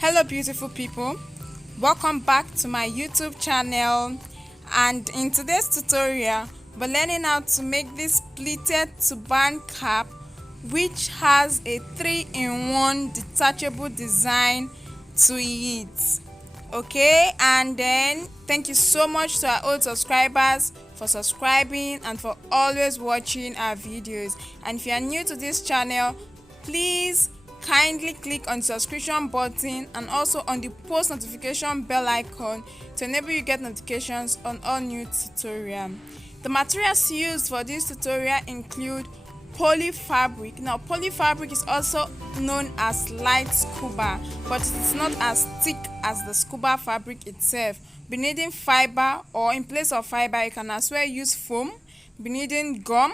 Hello beautiful people, welcome back to my YouTube channel, and in today's tutorial we're learning how to make this pleated turban cap which has a 3-in-1 detachable design to it. Okay, and then thank you so much to our old subscribers for subscribing and for always watching our videos. And if you are new to this channel, please kindly click on the subscription button and also on the post notification bell icon to enable you get notifications on all new tutorials. The materials used for this tutorial include poly fabric. Now poly fabric is also known as light scuba, but it is not as thick as the scuba fabric itself. Be needing fiber, or in place of fiber you can as well use foam. Be needing gum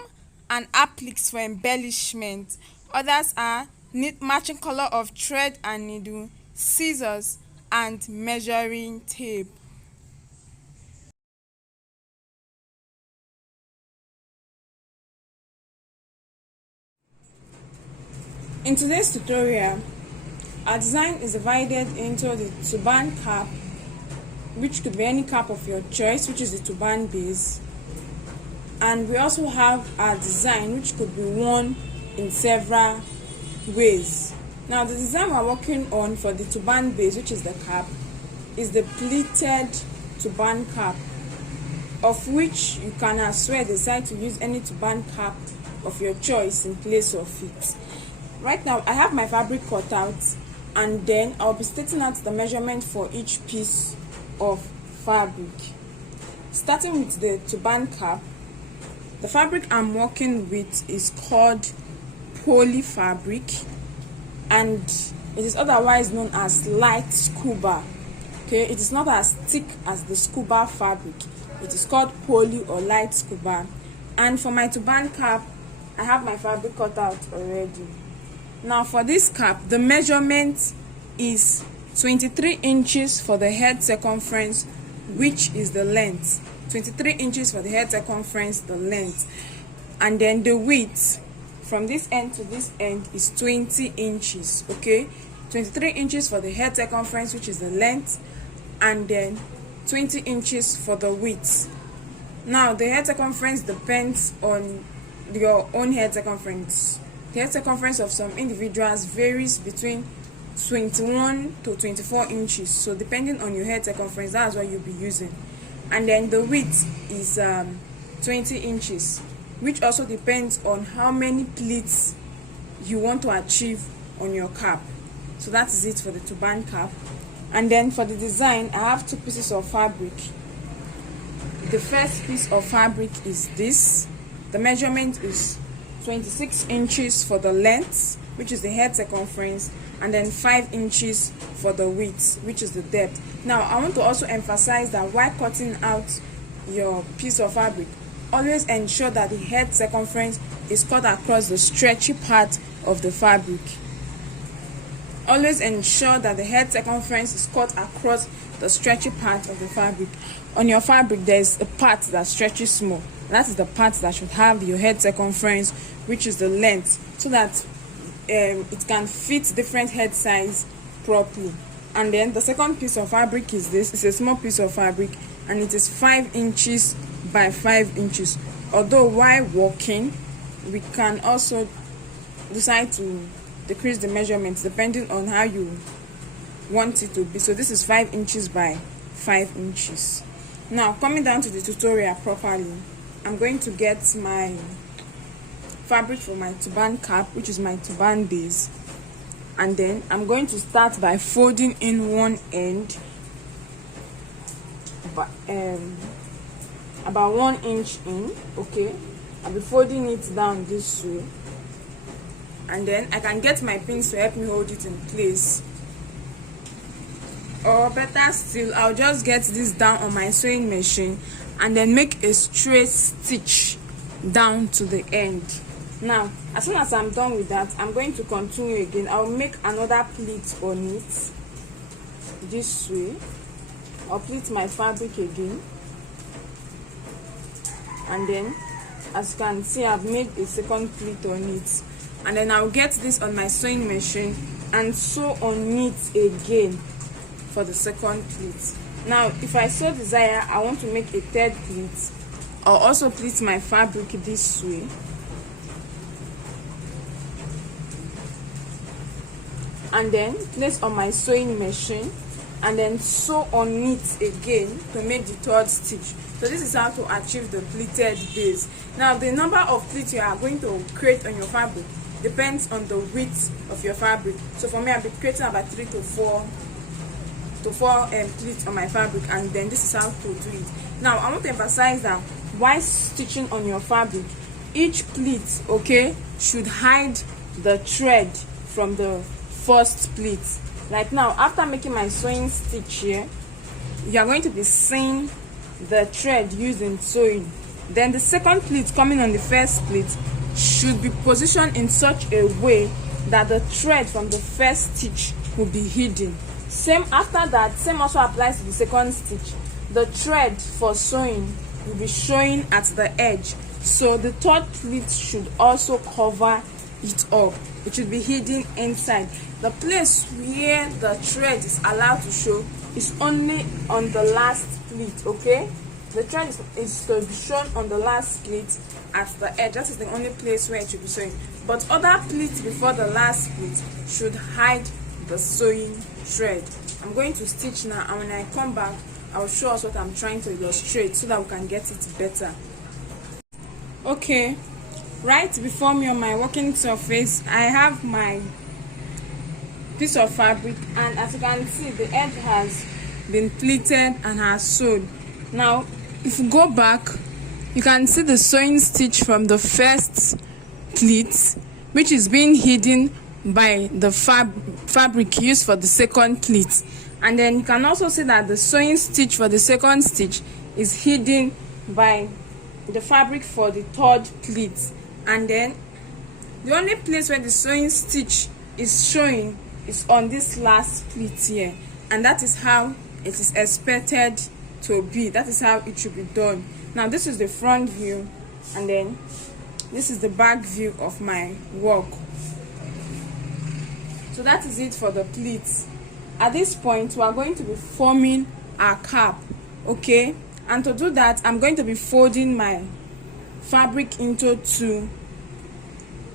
and appliques for embellishment. Others are need matching color of thread and needle, scissors and measuring tape. In today's tutorial, our design is divided into the turban cap, which could be any cap of your choice, which is the turban base, and we also have our design which could be worn in several ways. Now the design we're working on for the turban base, which is the cap, is the pleated turban cap, of which you can as well decide to use any turban cap of your choice in place of it. Right now I have my fabric cut out, and then I'll be stating out the measurement for each piece of fabric. Starting with the turban cap, the fabric I'm working with is called poly fabric, and it is otherwise known as light scuba. Okay, it is not as thick as the scuba fabric. It is called poly or light scuba. And for my turban cap, I have my fabric cut out already. Now for this cap, the measurement is 23 inches for the head circumference, which is the length. 23 inches for the head circumference, the length. And then the width from this end to this end is 20 inches. Okay, 23 inches for the head circumference, which is the length, and then 20 inches for the width. Now the head circumference depends on your own head circumference. The head circumference of some individuals varies between 21 to 24 inches. So depending on your head circumference, that's what you'll be using. And then the width is 20 inches, which also depends on how many pleats you want to achieve on your cap. So that is it for the turban cap. And then for the design, I have two pieces of fabric. The first piece of fabric is this. The measurement is 26 inches for the length, which is the head circumference, and then 5 inches for the width, which is the depth. Now I want to also emphasize that while cutting out your piece of fabric, always ensure that the head circumference is cut across the stretchy part of the fabric. Always ensure that the head circumference is cut across the stretchy part of the fabric. On your fabric, there is a part that stretches small. That is the part that should have your head circumference, which is the length, so that it can fit different head size properly. And then the second piece of fabric is this. It's a small piece of fabric, and it is 5 inches by 5 inches. Although while working, we can also decide to decrease the measurements depending on how you want it to be. So this is 5 inches by 5 inches. Now coming down to the tutorial properly, I'm going to get my fabric for my turban cap, which is my turban base, and then I'm going to start by folding in one end about 1 inch in. Okay, I'll be folding it down this way, and then I can get my pins to help me hold it in place, or better still, I'll just get this down on my sewing machine and then make a straight stitch down to the end. Now as soon as I'm done with that, I'm going to continue again. I'll make another pleat on it this way. I'll pleat my fabric again, and then as you can see, I've made a second pleat on it, and then I'll get this on my sewing machine and sew on it again for the second pleat. Now if I so desire, I want to make a third pleat, I'll also pleat my fabric this way, and then place on my sewing machine and then sew on it again to make the third stitch. So this is how to achieve the pleated base. Now the number of pleats you are going to create on your fabric depends on the width of your fabric. So for me, I'll be creating about 3 to 4 pleats on my fabric, and then this is how to do it. Now I want to emphasize that while stitching on your fabric, each pleat, okay, should hide the thread from the first pleat. Like now, after making my sewing stitch here, you are going to be seeing the thread used in sewing. Then the second pleat coming on the first pleat should be positioned in such a way that the thread from the first stitch will be hidden. Same after that, same also applies to the second stitch. The thread for sewing will be showing at the edge, so the third pleat should also cover it up. It should be hidden inside. The place where the thread is allowed to show is only on the last pleat, okay? The thread is to be shown on the last pleat at the edge. That is the only place where it should be showing. But other pleats before the last pleat should hide the sewing thread. I'm going to stitch now, and when I come back, I'll show us what I'm trying to illustrate so that we can get it better. Okay, right before me on my working surface, I have my piece of fabric, and as you can see, the edge has been pleated and has sewn. Now if you go back, you can see the sewing stitch from the first pleat, which is being hidden by the fabric used for the second pleat. And then you can also see that the sewing stitch for the second stitch is hidden by the fabric for the third pleat. And then the only place where the sewing stitch is showing is on this last pleat here, and that is how it is expected to be. That is how it should be done. Now this is the front view, and then this is the back view of my work. So that is it for the pleats. At this point, we are going to be forming our cap, okay? And to do that, I'm going to be folding my fabric into two,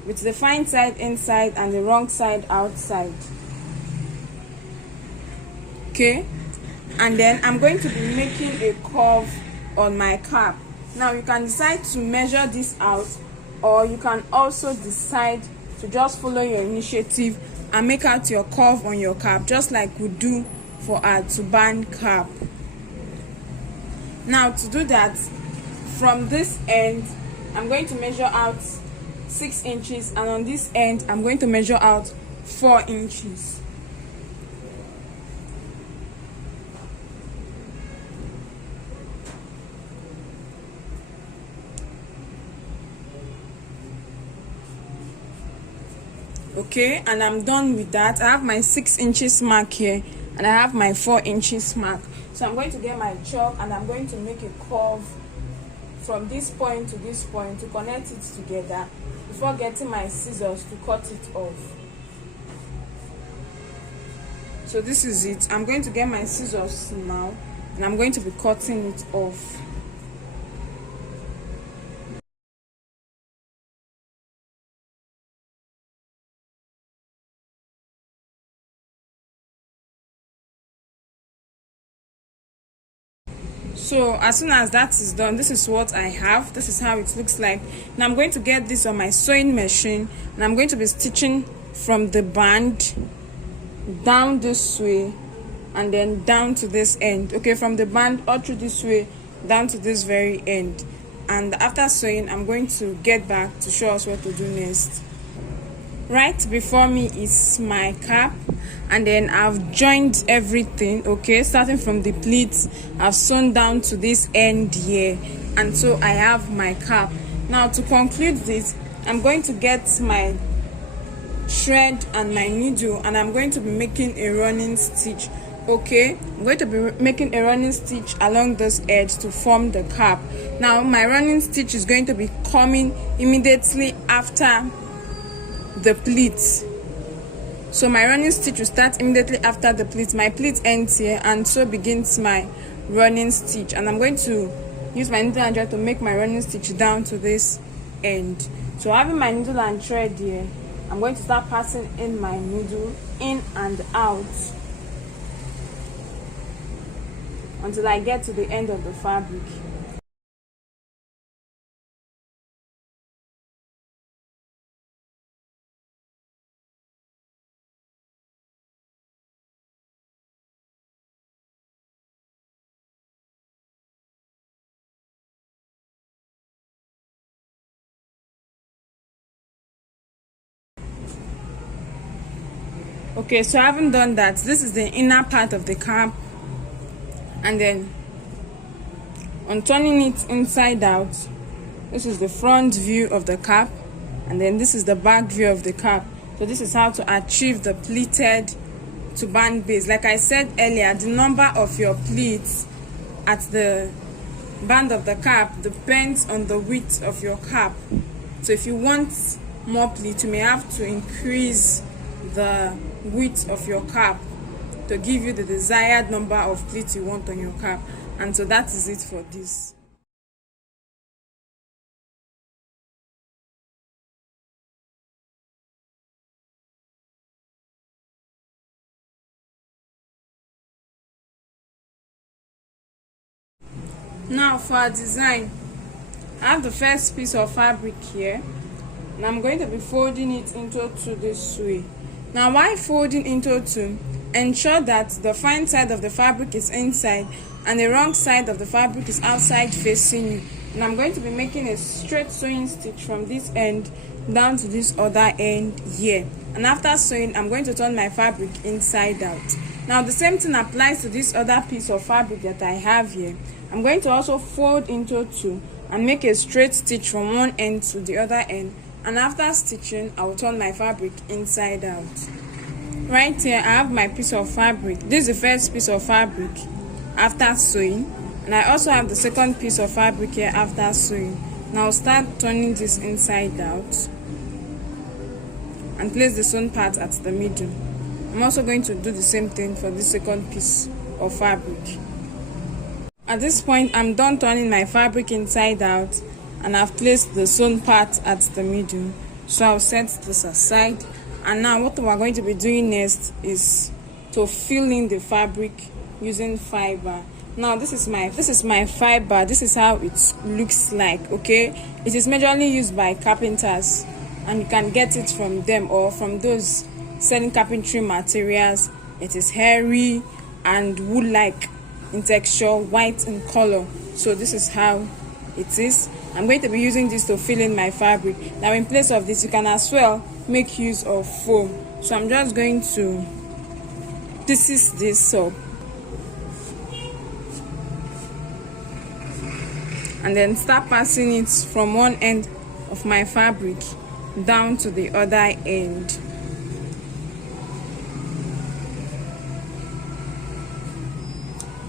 with the fine side inside and the wrong side outside, okay? And then I'm going to be making a curve on my cap. Now you can decide to measure this out, or you can also decide to just follow your initiative and make out your curve on your cap, just like we do for our turban cap. Now to do that, from this end I'm going to measure out 6 inches, and on this end I'm going to measure out 4 inches. Okay, and I'm done with that. I have my 6 inches mark here, and I have my 4 inches mark. So I'm going to get my chalk, and I'm going to make a curve from this point to this point to connect it together before getting my scissors to cut it off. So this is it. I'm going to get my scissors now, and I'm going to be cutting it off. So as soon as that is done, this is what I have. This is how it looks like. Now I'm going to get this on my sewing machine, and I'm going to be stitching from the band down this way and then down to this end. Okay, from the band all through this way down to this very end. And after sewing, I'm going to get back to show us what to do next. Right before me is my cap, and then I've joined everything, okay, starting from the pleats. I've sewn down to this end here, and so I have my cap. Now to conclude this, I'm going to get my thread and my needle, and I'm going to be making a running stitch. Okay, I'm going to be making a running stitch along this edge to form the cap. Now my running stitch is going to be coming immediately after the pleats. So my running stitch will start immediately after the pleat. My pleat ends here, and so begins my running stitch. And I'm going to use my needle and thread to make my running stitch down to this end. So having my needle and thread here, I'm going to start passing in my needle in and out until I get to the end of the fabric. Okay, so I haven't done that. This is the inner part of the cap, and then on turning it inside out, this is the front view of the cap, and then this is the back view of the cap. So this is how to achieve the pleated turban base. Like I said earlier, the number of your pleats at the band of the cap depends on the width of your cap. So if you want more pleats, you may have to increase the width of your cap to give you the desired number of pleats you want on your cap. And so that is it for this. Now for our design, I have the first piece of fabric here, and I'm going to be folding it into two this way. Now while folding into two, ensure that the fine side of the fabric is inside and the wrong side of the fabric is outside facing you. And I'm going to be making a straight sewing stitch from this end down to this other end here. And after sewing, I'm going to turn my fabric inside out. Now the same thing applies to this other piece of fabric that I have here. I'm going to also fold into two and make a straight stitch from one end to the other end. And after stitching, I will turn my fabric inside out. Right here, I have my piece of fabric. This is the first piece of fabric after sewing, and I also have the second piece of fabric here after sewing. Now I'll start turning this inside out and place the sewn part at the middle. I'm also going to do the same thing for the second piece of fabric. At this point, I'm done turning my fabric inside out, and I've placed the sewn part at the middle. So I'll set this aside, and now what we're going to be doing next is to fill in the fabric using fiber. Now this is my fiber. This is how it looks like. Okay, it is majorly used by carpenters, and you can get it from them or from those selling carpentry materials. It is hairy and wool-like in texture, white in color. So this is how it is. I'm going to be using this to fill in my fabric. Now in place of this, you can as well make use of foam. So I'm just going to pieces this up and then start passing it from one end of my fabric down to the other end.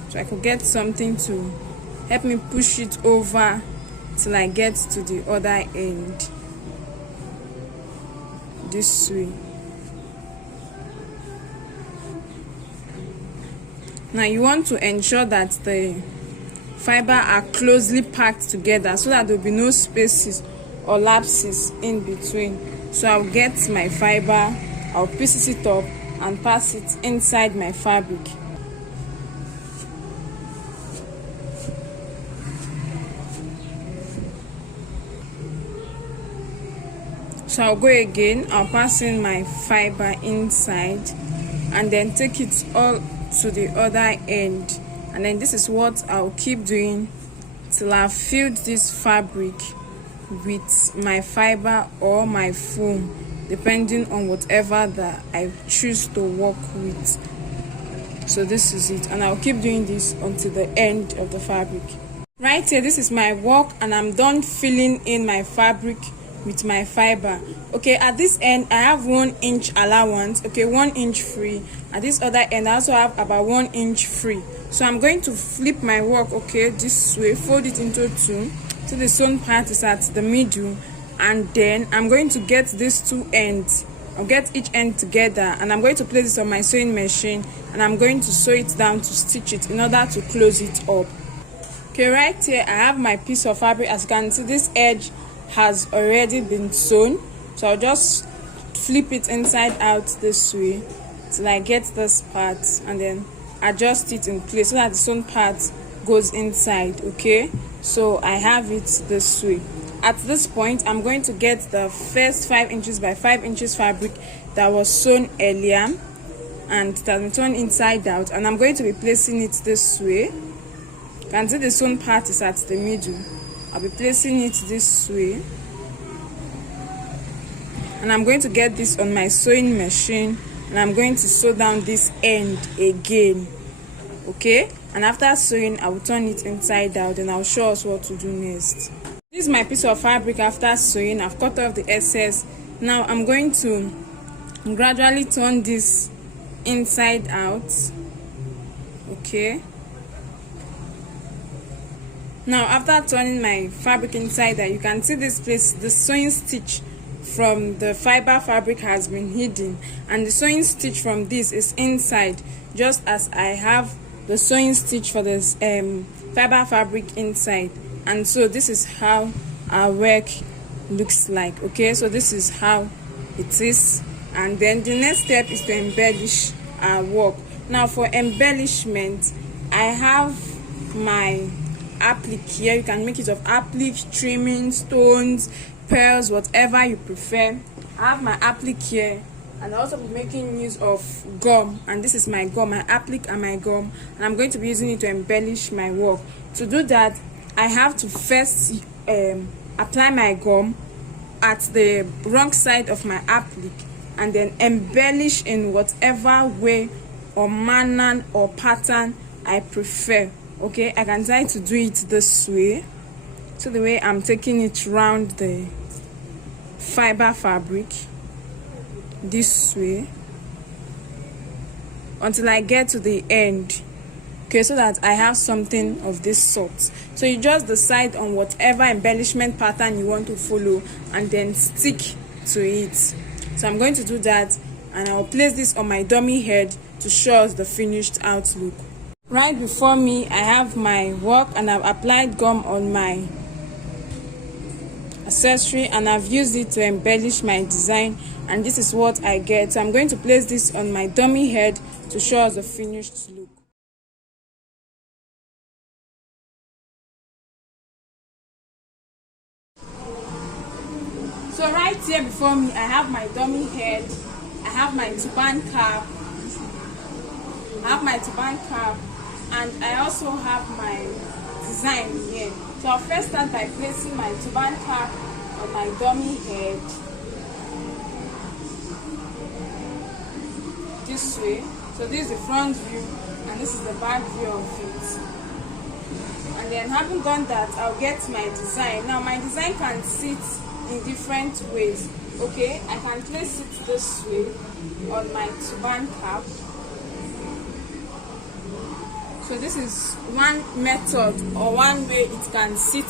So I could get something to help me push it over till I get to the other end. This way. Now you want to ensure that the fiber are closely packed together so that there will be no spaces or lapses in between. So I'll get my fiber, I'll piece it up and pass it inside my fabric. So I'll go again, I'll pass in my fiber inside and then take it all to the other end. And then this is what I'll keep doing till I've filled this fabric with my fiber or my foam, depending on whatever that I choose to work with. So this is it, and I'll keep doing this until the end of the fabric. Right here, this is my work, and I'm done filling in my fabric with my fiber. Okay, at this end I have 1 inch allowance, okay, 1 inch free. At this other end I also have about 1 inch free. So I'm going to flip my work, okay, this way, fold it into two so the sewn part is at the middle, and then I'm going to get these two ends I'll get each end together, and I'm going to place this on my sewing machine, and I'm going to sew it down to stitch it in order to close it up. Okay, right here I have my piece of fabric. As you can see, this edge has already been sewn, so I'll just flip it inside out this way till I get this part, and then adjust it in place so that the sewn part goes inside. Okay, so I have it this way. At this point, I'm going to get the first 5 inches by 5 inches fabric that was sewn earlier and that was turned inside out, and I'm going to be placing it this way. You can see the sewn part is at the middle. I'll be placing it this way, and I'm going to get this on my sewing machine, and I'm going to sew down this end again. Okay, and after sewing, I will turn it inside out, and I'll show us what to do next. This is my piece of fabric after sewing. I've cut off the excess. Now I'm going to gradually turn this inside out. Okay, now after turning my fabric inside out, you can see this place, the sewing stitch from the fiber fabric has been hidden, and the sewing stitch from this is inside, just as I have the sewing stitch for this fiber fabric inside. And so this is how our work looks like. Okay, so this is how it is, and then the next step is to embellish our work. Now for embellishment, I have my applique here. You can make it of applique, trimming, stones, pearls, whatever you prefer. I have my applique here, and I'll also be making use of gum, and this is my gum, my applique and my gum, and I'm going to be using it to embellish my work. To do that, I have to first apply my gum at the wrong side of my applique, and then embellish in whatever way or manner or pattern I prefer. Okay, I can try to do it this way, so the way I'm taking it round the fiber fabric this way until I get to the end. Okay, so that I have something of this sort. So you just decide on whatever embellishment pattern you want to follow, and then stick to it. So I'm going to do that, and I'll place this on my dummy head to show us the finished outlook. Right before me, I have my work, and I've applied gum on my accessory, and I've used it to embellish my design, and this is what I get. So I'm going to place this on my dummy head to show us the finished look. So right here before me, I have my dummy head, I have my turban cap, and I also have my design here. So I'll first start by placing my turban cap on my dummy head this way. So this is the front view, and this is the back view of it. And then having done that, I'll get my design. Now my design can sit in different ways. Okay, I can place it this way on my turban cap. So this is one method or one way it can sit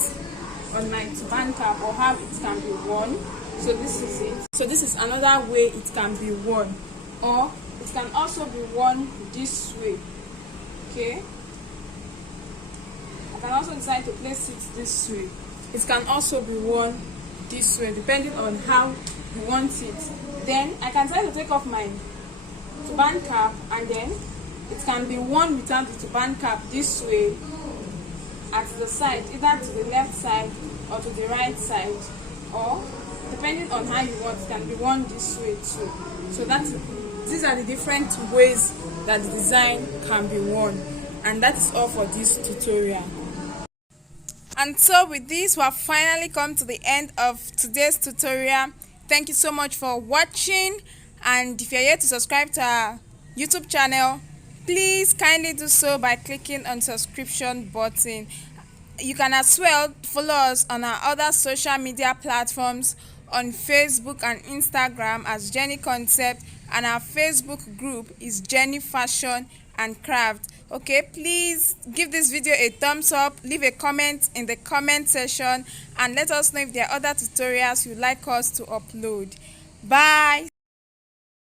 on my turban cap, or how it can be worn. So this is it. So this is another way it can be worn, or it can also be worn this way. Okay, I can also decide to place it this way. It can also be worn this way, depending on how you want it. Then I can try to take off my turban cap, and then it can be worn without the turban cap this way at the side, either to the left side or to the right side, or depending on how you want, it can be worn this way too. So these are the different ways that the design can be worn, and that is all for this tutorial. And so with this, we have finally come to the end of today's tutorial. Thank you so much for watching, and if you're yet to subscribe to our YouTube channel, please kindly do so by clicking on subscription button. You can as well follow us on our other social media platforms on Facebook and Instagram as Jenie Concept, and our Facebook group is Jenie Fashion and Craft. Okay, please give this video a thumbs up, leave a comment in the comment section, and let us know if there are other tutorials you'd like us to upload. Bye.